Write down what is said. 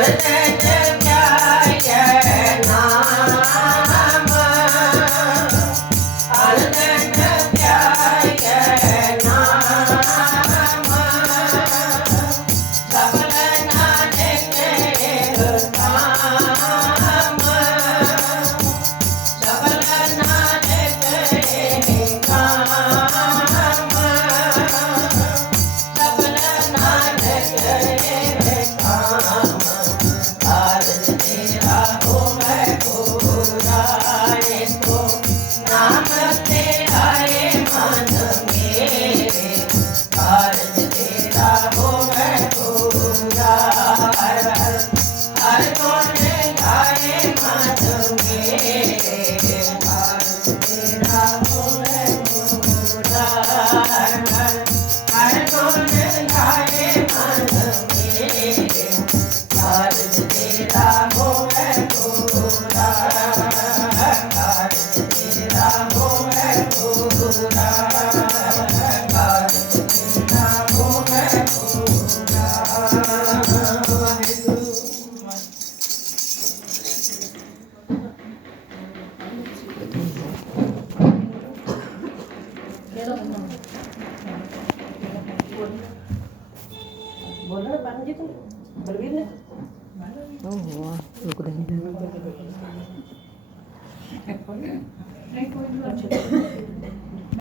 Holiday. Balvir ने